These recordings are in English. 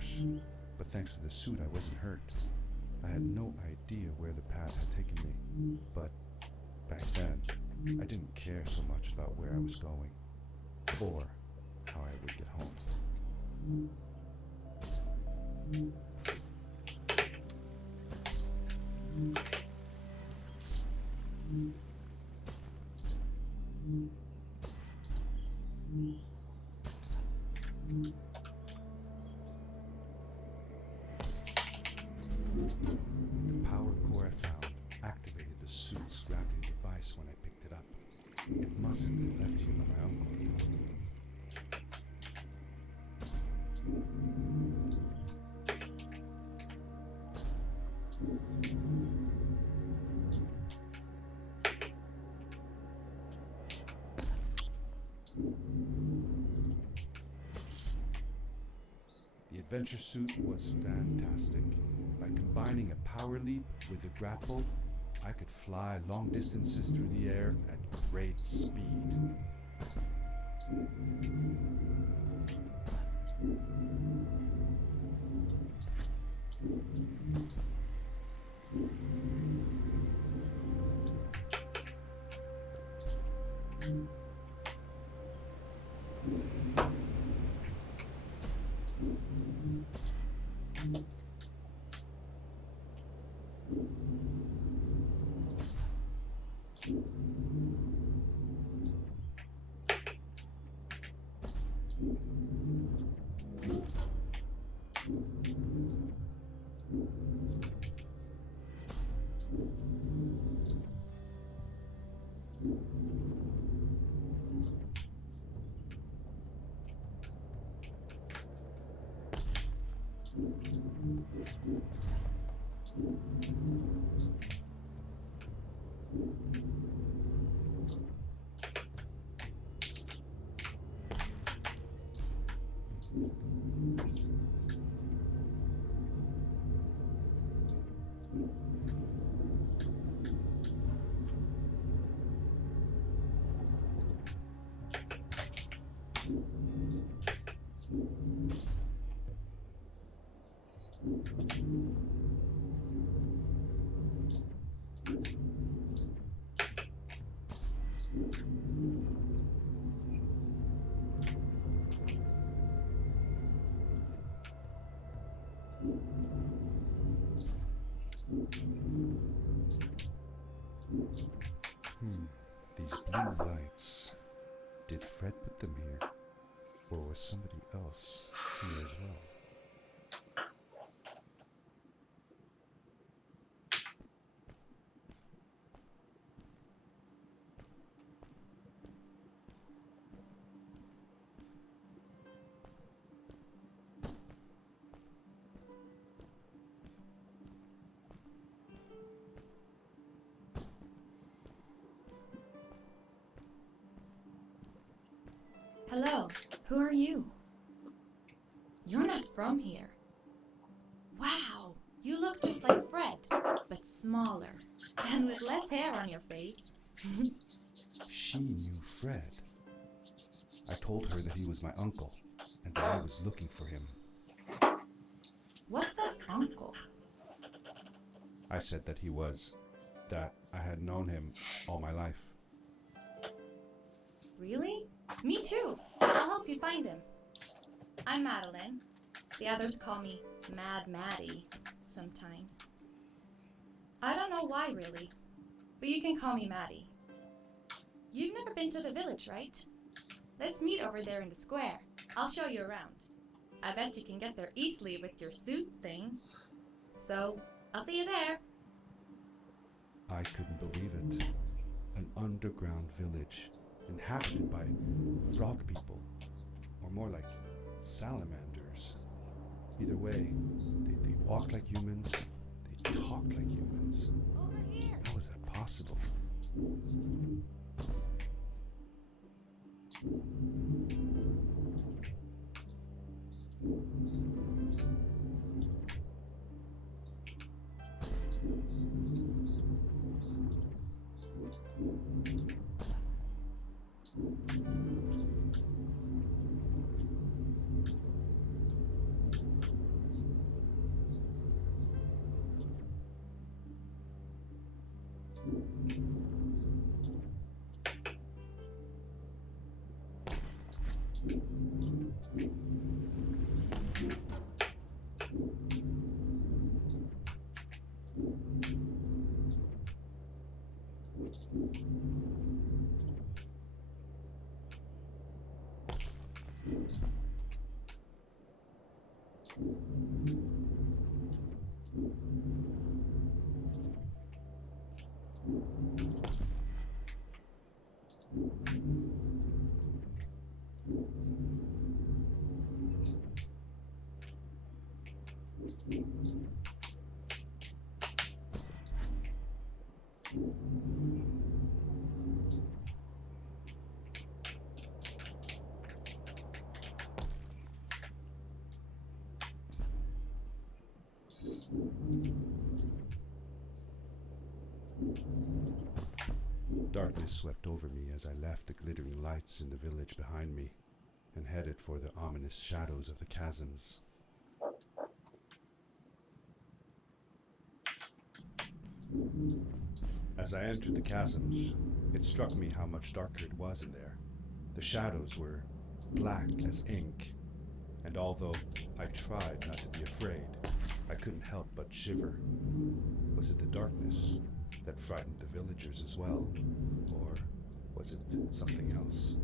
gosh. But thanks to the suit, I wasn't hurt. I had no idea where the path had taken me. But back then, I didn't care so much about where I was going, or how I would get home. The power core I found activated the suit's grappling device when I picked it up. It must have been left here by my uncle. The adventure suit was fantastic. By combining a power leap with a grapple, I could fly long distances through the air at great speed. These blue lights. Did Fred put them here? Or was somebody else here as well? Hello, who are you? You're not from here. Wow, you look just like Fred, but smaller, and with less hair on your face. She knew Fred. I told her that he was my uncle, and that I was looking for him. What's an uncle? I said that that I had known him all my life. Really? Me too. I'll help you find him. I'm Madeline. The others call me Mad Maddie sometimes. I don't know why really, but you can call me Maddie. You've never been to the village, right? Let's meet over there in the square. I'll show you around. I bet you can get there easily with your suit thing. So, I'll see you there. I couldn't believe it. An underground village inhabited by frog people, or more like salamanders. Either way, they walked like humans, they talked like humans. Over here. How is that possible? Darkness swept over me as I left the glittering lights in the village behind me and headed for the ominous shadows of the chasms. As I entered the chasms, it struck me how much darker it was in there. The shadows were black as ink, and although I tried not to be afraid, I couldn't help but shiver. Was it the darkness that frightened the villagers as well, or was it something else?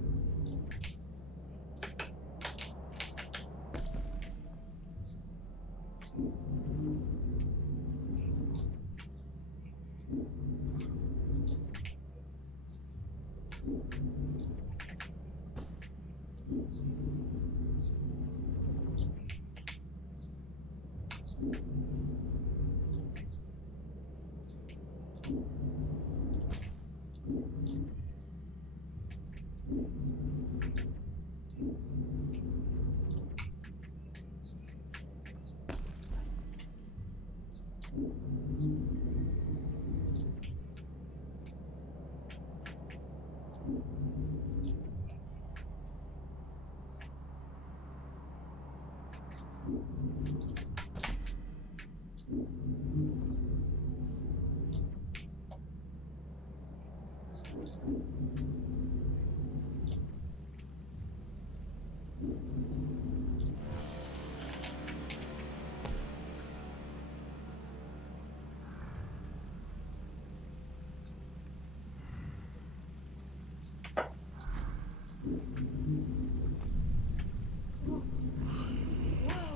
Whoa,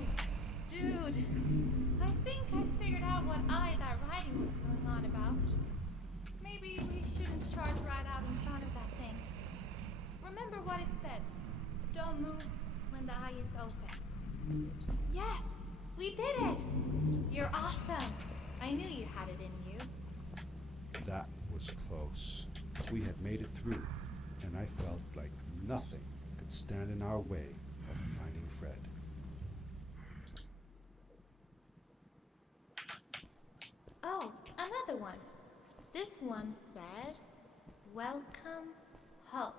dude. I think I figured out what that writing was going on about. Maybe we shouldn't charge right out in front of that thing. Remember what it said. Don't move when the eye is open. Yes, we did it! You're awesome. I knew you had it in you. That was close. We had made it through, and I felt like nothing could stand in our way of finding Fred. Oh, another one. This one says, "Welcome home."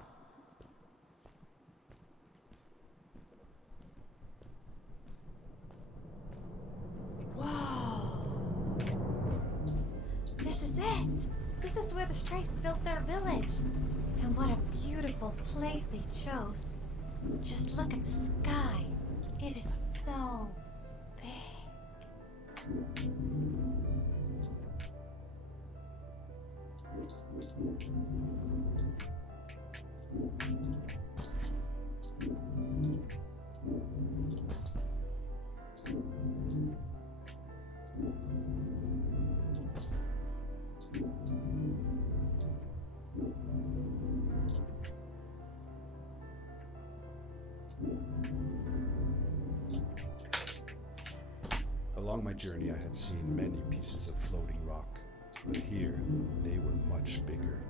Whoa! This is it! This is where the Strays built their village. And what a beautiful place they chose. Just look at the sky. It is so big. Along my journey, I had seen many pieces of floating rock, but here they were much bigger.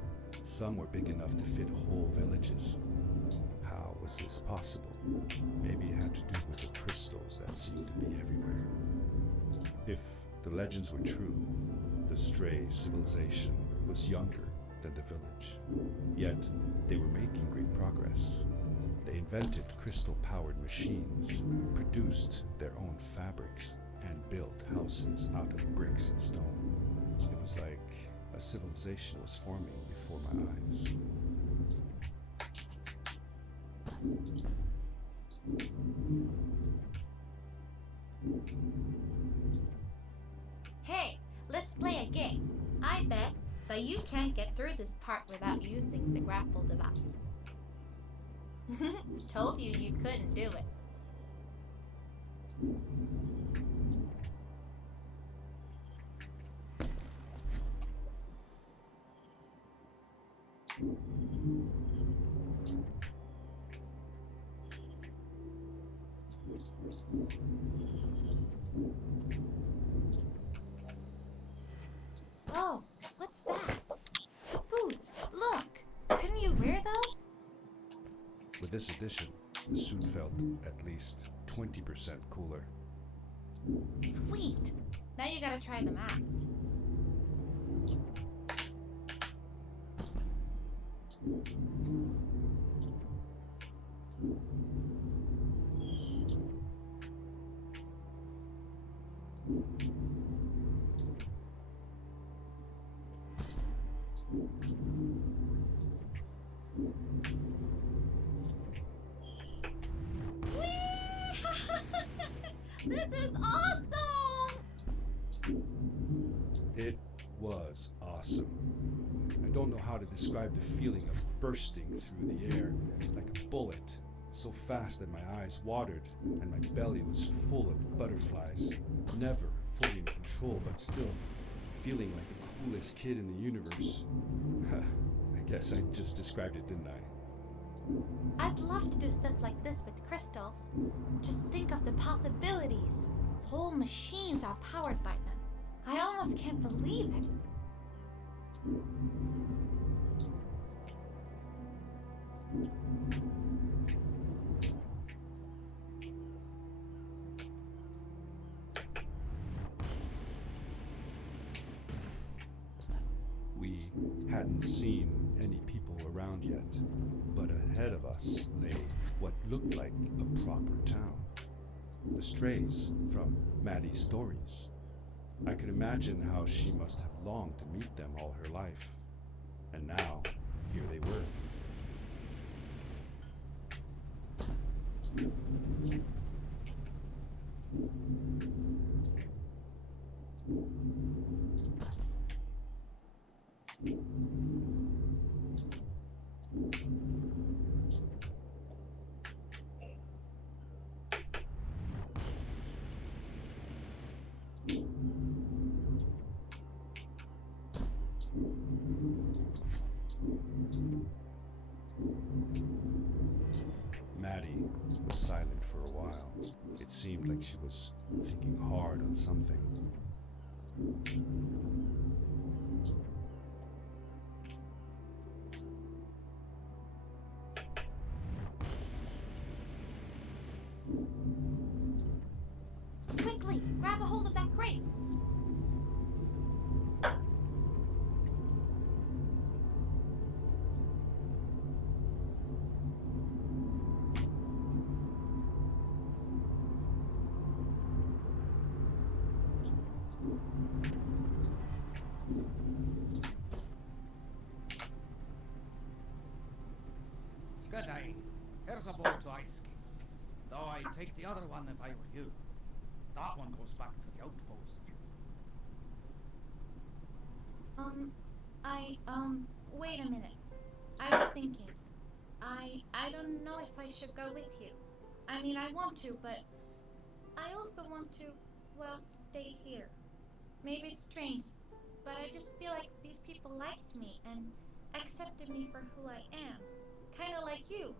Some were big enough to fit whole villages. How was this possible? Maybe it had to do with the crystals that seemed to be everywhere. If the legends were true, the Stray civilization was younger than the village. Yet, they were making great progress. They invented crystal-powered machines, produced their own fabrics, and built houses out of bricks and stone. It was like a civilization was forming before my eyes. Hey, let's play a game. I bet that you can't get through this part without using the grapple device. Told you you couldn't do it. Oh, what's that? Boots, look! Couldn't you wear those? With this addition, the suit felt at least 20% cooler. Sweet! Now you gotta try them out. This is awesome! It was awesome. I don't know how to describe the feeling of bursting through the air like a bullet, so fast that my eyes watered and my belly was full of butterflies. Never fully in control, but still feeling like the coolest kid in the universe. I guess I just described it, didn't I? I'd love to do stuff like this with crystals. Just think of the possibilities. Whole machines are powered by them. I almost can't believe it. We hadn't seen any people around yet, but ahead of us lay what looked like a proper town. The strays from Maddie's stories. I could imagine how she must have longed to meet them all her life. And now, here they were. Maddie was silent for a while. It seemed like she was thinking hard on something. Quickly, grab a hold of that crate. Good day. Here's a boat to ice skate. Though I'd take the other one if I were you. That one goes back to the outpost. Wait a minute. I was thinking. I don't know if I should go with you. I mean, I want to, but I also want to, well, stay here. Maybe it's strange, but I just feel like these people liked me and accepted me for who I am. Kind of like you.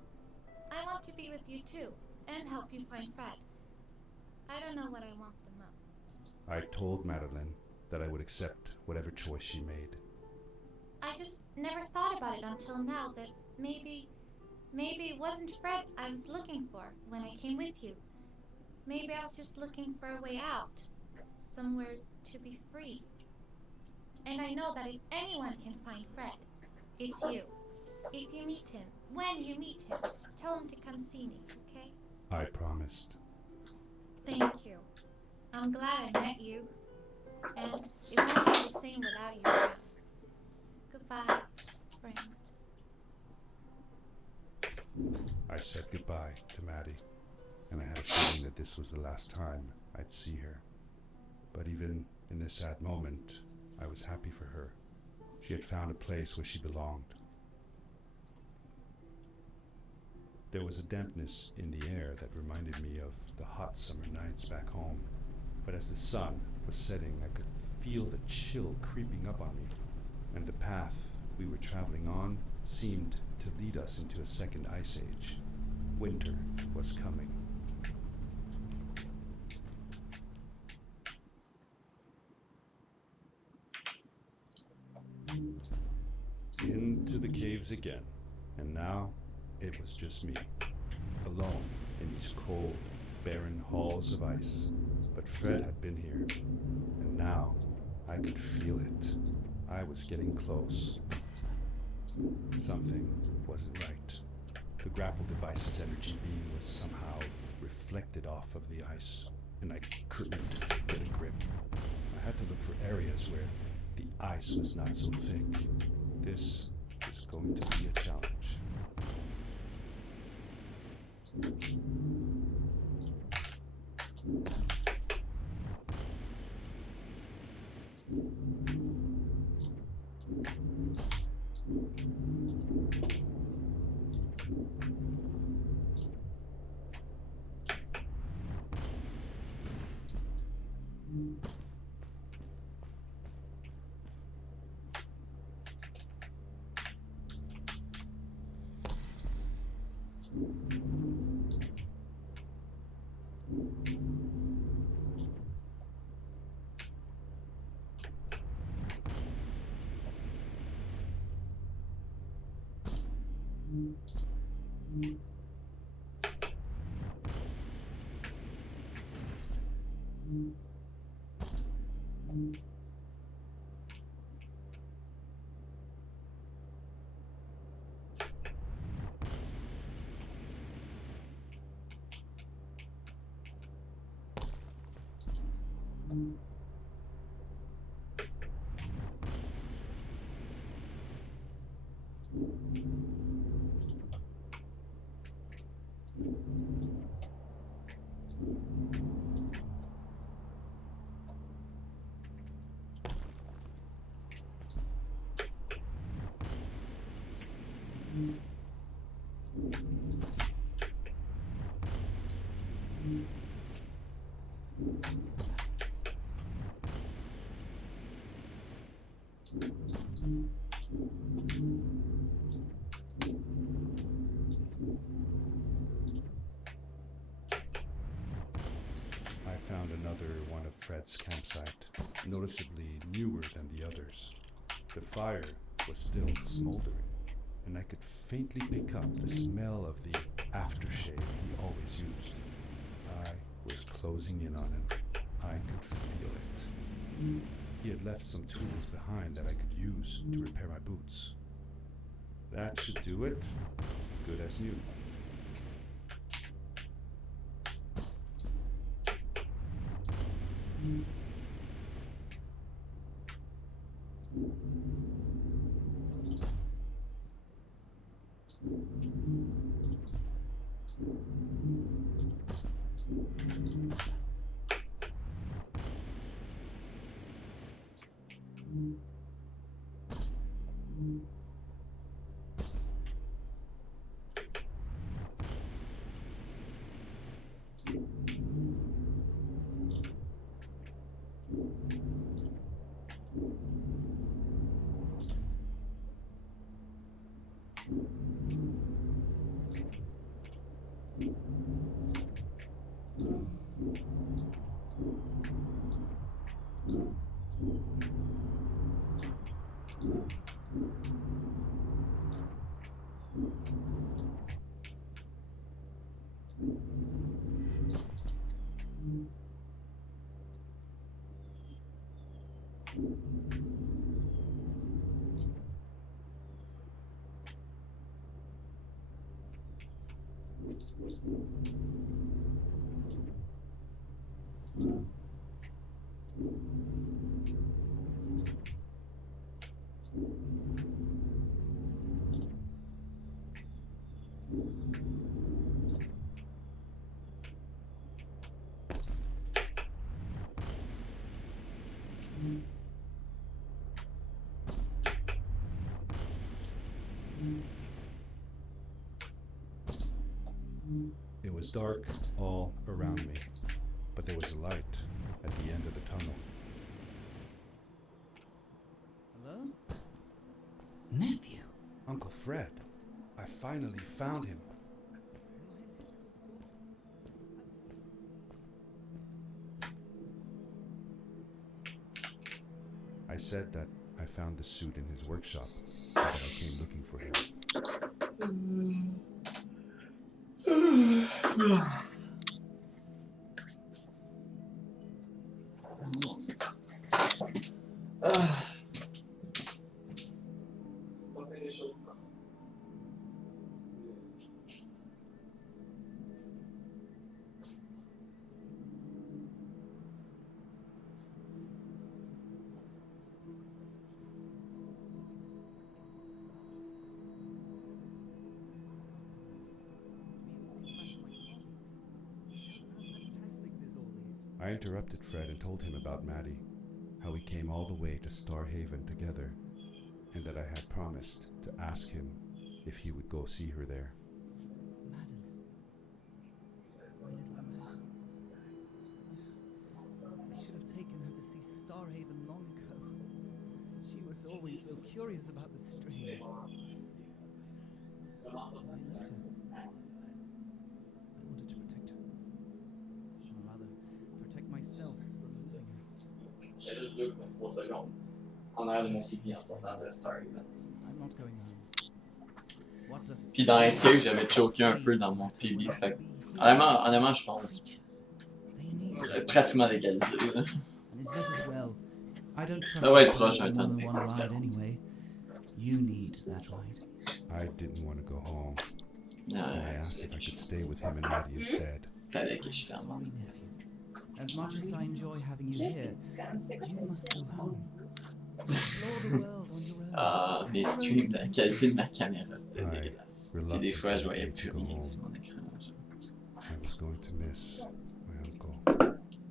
I want to be with you too, and help you find Fred. I don't know what I want the most. I told Madeline that I would accept whatever choice she made. I just never thought about it until now that maybe it wasn't Fred I was looking for when I came with you. Maybe I was just looking for a way out. Somewhere to be free. And I know that if anyone can find Fred, it's you. If you meet him, when you meet him, tell him to come see me, okay? I promised. Thank you. I'm glad I met you. And it won't be the same without you around. Goodbye, friend. I said goodbye to Maddie. and I had a feeling that this was the last time I'd see her. But even in this sad moment, I was happy for her. She had found a place where she belonged. There was a dampness in the air that reminded me of the hot summer nights back home. But as the sun was setting, I could feel the chill creeping up on me, and the path we were traveling on seemed to lead us into a second ice age. Winter was coming. Into the caves again, and now it was just me, alone in these cold, barren halls of ice. But Fred had been here, and now I could feel it. I was getting close. Something wasn't right. The grapple device's energy beam was somehow reflected off of the ice, and I couldn't get a grip. I had to look for areas where the ice was not so thick. This is going to be a challenge. I found another one of Fred's campsite, noticeably newer than the others. The fire was still smoldering, and I could faintly pick up the smell of the aftershave he always used. I was closing in on him. I could feel it. He had left some tools behind that I could use to repair my boots. That should do it. Good as new. It was dark all around me, but there was a light at the end of the tunnel. Hello? Nephew? Uncle Fred, I finally found him. I said that I found the suit in his workshop and that I came looking for him. I interrupted Fred and told him about Maddie, how we came all the way to Starhaven together, and that I had promised to ask him if he would go see her there. Madeline. My little Madeline. I should have taken her to see Starhaven long ago. She was always so curious about the strays. I loved her. I wanted to protect her. Or rather, protect myself from losing her. J'ai juste 2,3 secondes en arrière de mon pipi en sortant de Starhaven. I'm not going home. What does Puis dans Escape, j'avais choqué un peu dans mon PB. Fait que, honnêtement, je pense pratiquement légalisé. Là. And is this as well? I don't trust Ça va être you proche to d'un go temps more de than one Texas ride Carouse. anyway. You need that ride. I didn't want to go home, and I Ouais, asked if I could stay with him and Maddie instead. fallait que je ferme. Sorry, nephew. As much as I enjoy having you here, you must go home. Explore the world on your own. Ah, mes streams, la qualité de ma caméra, c'était Ouais. dégueulasse. Puis des fois, je voyais plus Reluctant to rien go sur mon écran. I was going to miss my uncle.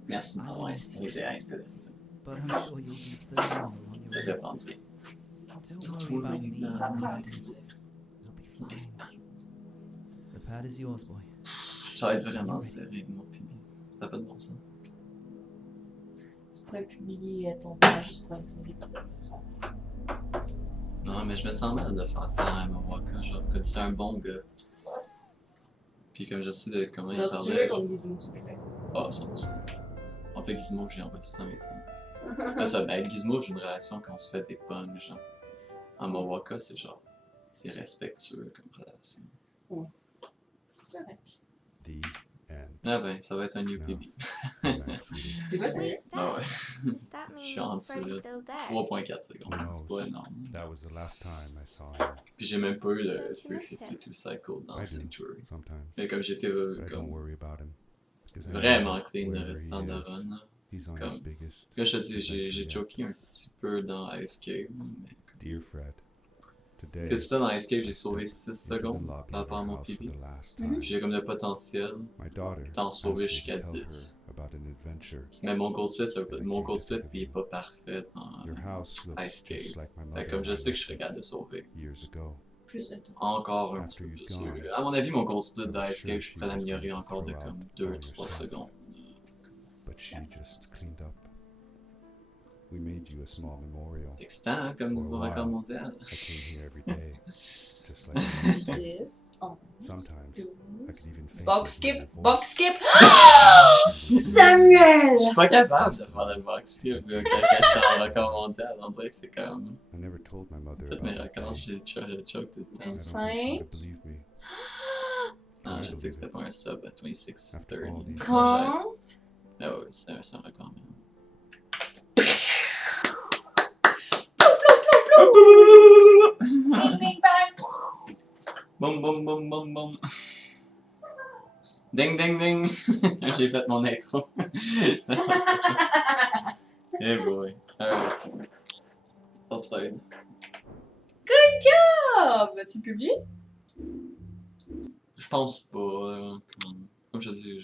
Merci de m'avoir aidé à installer. But I'm sure you'll do phenomenal on your Ça own. fait penser bien. Don't worry about me or Maddie. You'll be fine. The pad is yours, boy. Ça va être vraiment serré, mon PB. Ça n'a pas de bon sens. Tu pourrais publier ton page juste pour une série d'épisodes. Non, mais je me sens mal de faire ça à Mawaka, genre, comme c'est un bon gars. Puis comme je sais de comment il Genre, si tu parlait. veux qu'on Gizmo, tu le fais. Ah, ça, ça. En fait, Gizmo, j'y envoie tout le temps mes trucs. Mais ça, ben, avec Gizmo, j'ai une relation quand on se fait des punks, genre. En Mawaka, c'est genre, c'est respectueux comme relation. Correct. The end. Ah ben, ça va être un new PB. I'm actually C'est quoi ça? Wait, Ah ouais. Dad, does that Je suis mean en dessous, Fred's là. still there? 3.4 secondes, c'est pas énorme. That was the last time I saw him. Puis j'ai même pas eu le Don't you miss him? 352 cycle dans I do Sanctuary. sometimes, Mais comme j'étais but I don't comme worry about him. because I know vraiment that clean le wherever restant he de is, run, là. he's on Comme- his biggest. Là, je te dis, j'ai adventure yet. choqué un petit peu dans Ice Cave, mais Dear Fred, today c'est ça, dans Ice Cave, j'ai I sauvé stepped 6 into the secondes lobby par of rapport à our mon house for PB. the last Mhm. time. J'ai comme le potentiel My daughter d'en sauver asked me jusqu'à to tell 10. her about an adventure. Mais mon gold split, il est pas parfait dans Your house looks Ice Cave. just like my Fait mother que comme je and sais I que je serais capable de sauver. years ago. Plus de temps. Encore un After petit peu you'd plus. gone, À mon avis, mon gold split I was d'Ice sure Cave, je she pourrais was l'améliorer going to encore de throw comme out all 2-3 your stuff. secondes. But she just cleaned up. We made you a small memorial. C'est excitant, hein, comme For a record while. mondial. I came here every day, just like I used to. 10, 11, Sometimes I 12. could even fake Box it with skip! my Box voice. skip! Samuel! Je suis pas capable de faire le box skip quand je suis en record mondial. On dirait que c'est comme. I never told my mother Toutes about mes that records, day. j'ai choke tout le temps. I don't think she would believe me. Non, je sais que c'était pas un sub à 26-30. 30. Ah ouais, c'est un record. Bing, bing, bang! Boum, boum, boum, boum, boum. Ding, ding, ding. J'ai fait mon intro. Eh boy. Alright. Upside. Good job! Tu le publies? Je pense pas. Comme je dis,